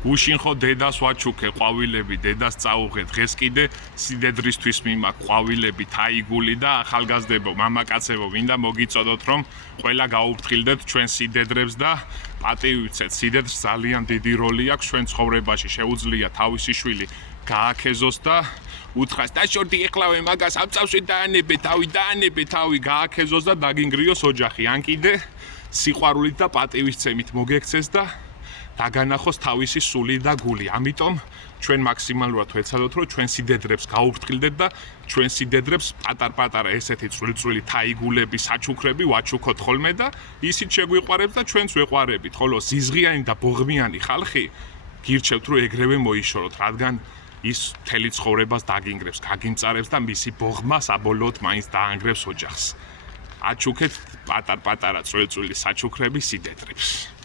გუშინ ხო დედას ვაჩუქე ყვავილები, დედას წაუღე, დღეს კიდე სიდედრისთვის მიმაქ ყვავილები, თაიგული და ახალგაზრდებო, მამაკაცებო, მინდა მოგიწოდოთ, რომ ყველა გაუფრთხილდეთ ჩვენ სიდედრებს და პატივიცეთ. სიდედრს ძალიან დიდი როლი აქვს ჩვენ ცხოვრებაში. შეუძლია თავისი შვილი გააქეზოს და უთხრას დაშორდი ეკლავე მაგას ამ წავში დაანებე თავი გააქეზოს და დაგინგრიოს ოჯახი. ან კიდე სიყვარულით და პატივისცემით მოგექცეს და დაგანახოს თავისი სული და გული. ამიტომ ჩვენ მაქსიმალურად ვეცადოთ, რომ ჩვენ სიდედრებს გაუფრთხილდეთ და ჩვენ სიდედრებს პატარ-პატარა ესეთი წვრილ-წვრილი თაიგულები, საჩუქრები ვაჩუქოთ ხოლმე და ისიც შეგვიყვარებს და ჩვენც ვეყვარებით. ხოლო ზიზღიანი და ბოღმიანი ხალხი გირჩევთ, რომ ეგრევე მოიშოროთ, რადგან ის მთელი ცხოვრებას დაგინგრებს, გაგიმწარებს და მისი ბოღმა საბოლოოდ მაინც დაანგრევს ოჯახს. აჩუქეთ პატარ-პატარა წვრილ-წვრილი საჩუქრები სიდედრებს.